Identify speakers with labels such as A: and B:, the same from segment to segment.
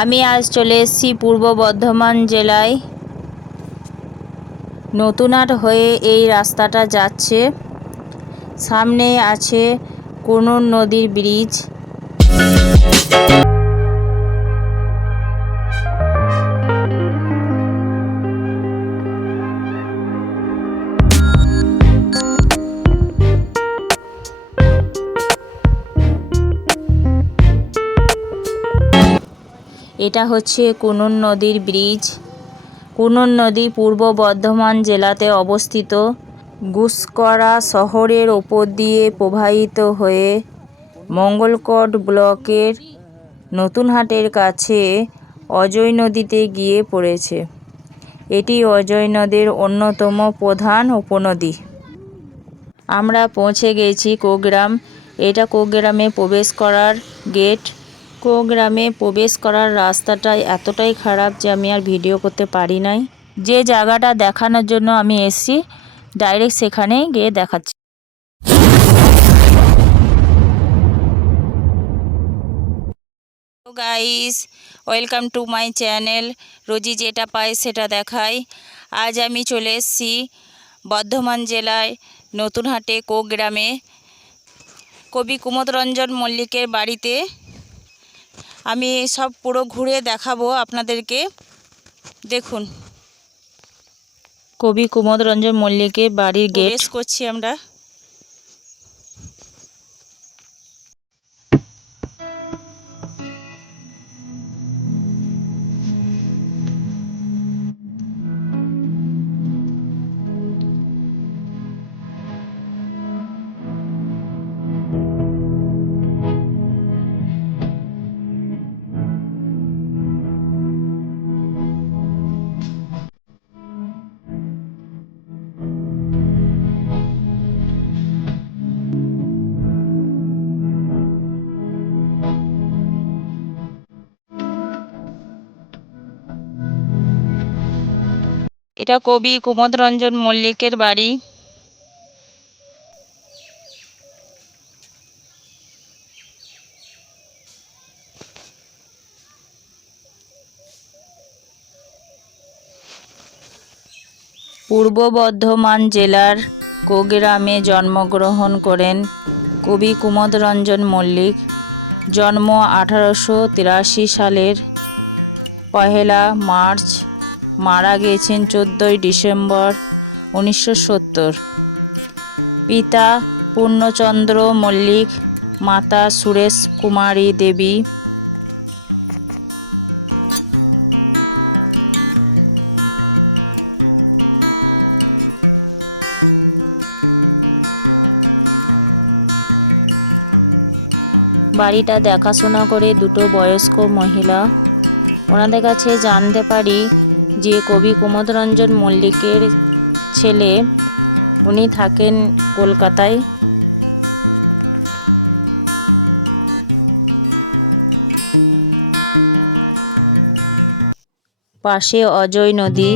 A: আমি আজ চলে এসেছি পূর্ব বর্ধমান জেলায়। নতুনহাট হয়ে এই রাস্তাটা যাচ্ছে। সামনে আছে কোন নদীর ব্রিজ। এটা হচ্ছে কুনুন নদীর ব্রিজ। কুনুন নদী পূর্ব বর্ধমান জেলাতে অবস্থিত। গুসকরা শহরের ওপর দিয়ে প্রবাহিত হয়ে মঙ্গলকোট ব্লকের নতুনহাটের কাছে অজয় নদীতে গিয়ে পড়েছে। এটি অজয় নদের অন্যতম প্রধান উপনদী। আমরা পৌঁছে গেছি কোগ্রাম। এটা কোগ্রামে প্রবেশ করার গেট। কোগ্রামে প্রবেশ করার রাস্তাটাই এতটাই খারাপ যে আমি আর ভিডিও করতে পারি নাই। যে জায়গাটা দেখানোর জন্য আমি এসেছি, ডাইরেক্ট সেখানে গিয়ে দেখাচ্ছি। Guys welcome to my channel রোজি যেটা পায় সেটা দেখাই। আজ আমি চলে এসেছি বর্ধমান জেলায় নতুনহাটে কোগ্রামে কবি কুমোদ রঞ্জন মল্লিকের বাড়িতে। আমি সব পুরো ঘুরে দেখাবো আপনাদেরকে। দেখুন। কবি কুমোদ রঞ্জন মল্লিকের বাড়ির গেট করছি আমরা। এটা কবি কুমোদ রঞ্জন মল্লিকের বাড়ি। পূর্ব বর্ধমান জেলার কোগ্রামে জন্মগ্রহণ করেন কবি কুমোদ রঞ্জন মল্লিক। জন্ম আঠারোশো তিরাশি সালের পহেলা মার্চ মারা গেছেন চোদ্দোই ডিসেম্বর উনিশশো সত্তর। পিতা পূর্ণচন্দ্র মল্লিক, মাতা সুরেশ কুমারী দেবী। বাড়িটা দেখাশোনা করে দুটো বয়স্ক মহিলা। ওনাদের কাছে জানতে পারি যে কবি কুমোদরঞ্জন মল্লিকের ছেলে, উনি থাকেন কলকাতায়। পাশে অজয় নদী।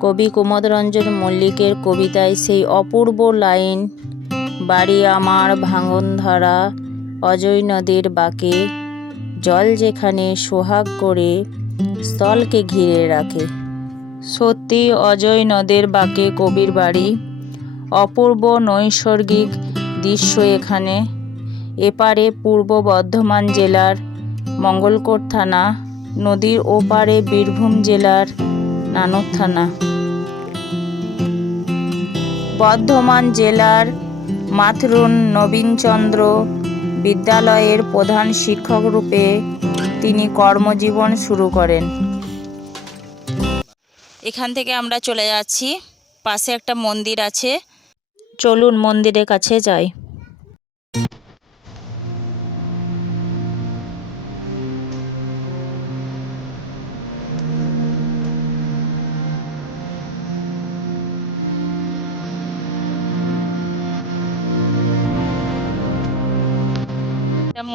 A: কবি কুমোদরঞ্জন মল্লিকের কবিতায় সেই অপূর্ব লাইন, বাড়ি আমার ভাঙনধারা অজয় নদীর বাঁকে, জল যেখানে সোহাগ করে স্থলকে ঘিরে রাখে। সত্যি অজয় নদের বাঁকে কবির বাড়ি। অপূর্ব নৈসর্গিক দৃশ্য এখানে। এপারে পূর্ব বর্ধমান জেলার মঙ্গলকোট থানা, নদীর ওপারে বীরভূম জেলার নানক থানা। বর্ধমান জেলার মাথরুন নবীনচন্দ্র বিদ্যালয়ের প্রধান শিক্ষক রূপে তিনি কর্মজীবন শুরু করেন। এখান থেকে আমরা চলে যাচ্ছি। পাশে একটা মন্দির আছে। চলুন মন্দিরের কাছে যাই।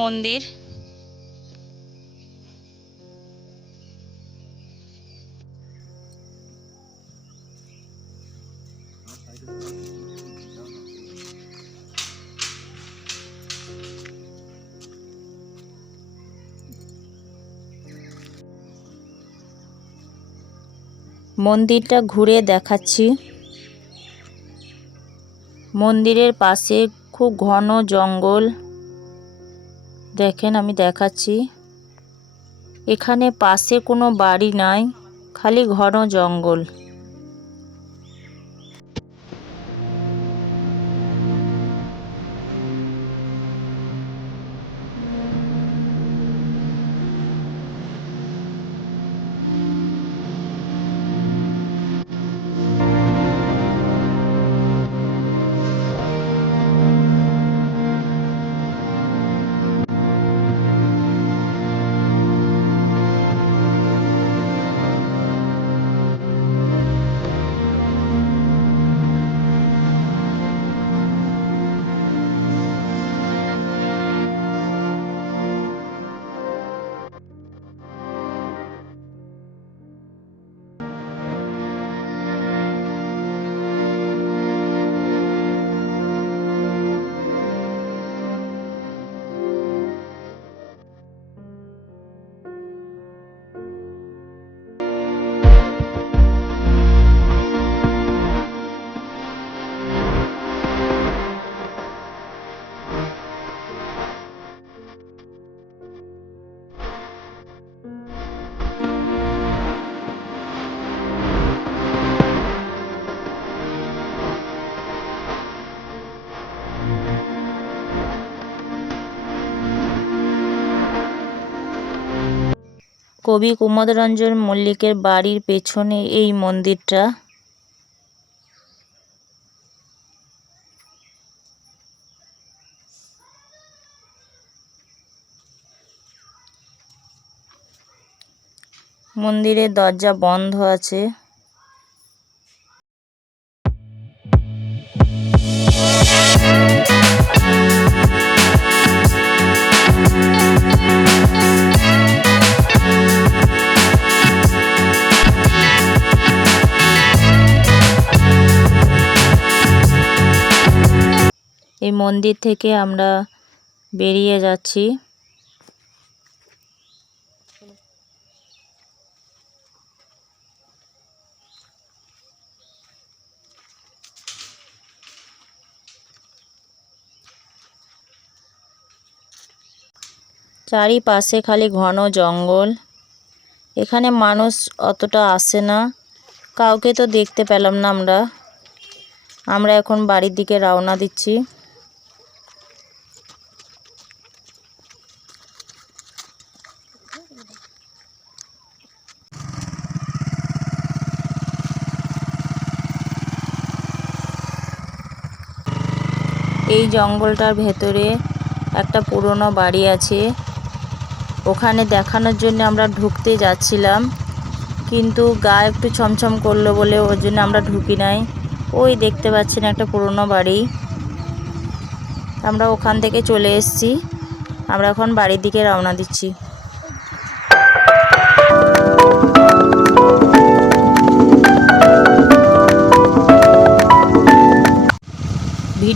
A: মন্দির। মন্দিরটা ঘুরে দেখাচ্ছি। মন্দিরের পাশে খুব ঘন জঙ্গল। দেখেন, আমি দেখাচ্ছি। এখানে পাশে কোনো বাড়ি নাই, খালি ঘন জঙ্গল। কবি কুমোদরঞ্জন মল্লিকের বাড়ির পেছনে এই মন্দিরটা। মন্দিরের দরজা বন্ধ আছে। এই মন্দির থেকে আমরা বেরিয়ে যাচ্ছি। চারিপাশে খালি ঘন জঙ্গল। এখানে মানুষ অতটা আসে না। কাউকে তো দেখতে পেলাম না আমরা। আমরা এখন বাড়ির দিকে রওনা দিচ্ছি। এই জঙ্গলটার ভেতরে একটা পুরনো বাড়ি আছে। ওখানে দেখানোর জন্য আমরা ঢুকতে যাচ্ছিলাম, কিন্তু গা একটু ছমছম করল বলে ওর জন্য আমরা ঢুকি নাই। ওই দেখতে পাচ্ছেন একটা পুরনো বাড়ি। আমরা ওখান থেকে চলে এসছি। আমরা এখন বাড়ির দিকে রওনা দিচ্ছি।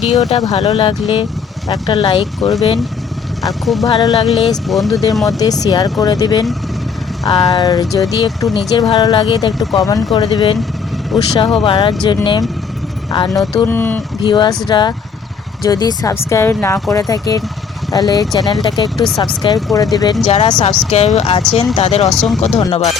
A: ভিডিওটা ভালো লাগলে একটা লাইক করবেন আর খুব ভালো লাগলে বন্ধুদের মধ্যে শেয়ার করে দেবেন। আর যদি একটু নিজের ভালো লাগে তো একটু কমেন্ট করে দেবেন উৎসাহ বাড়ার জন্যে। আর নতুন ভিউয়ার্সরা যদি সাবস্ক্রাইব না করে থাকেন তাহলে চ্যানেলটাকে একটু সাবস্ক্রাইব করে দেবেন। যারা সাবস্ক্রাইব আছেন তাদের অসংখ্য ধন্যবাদ।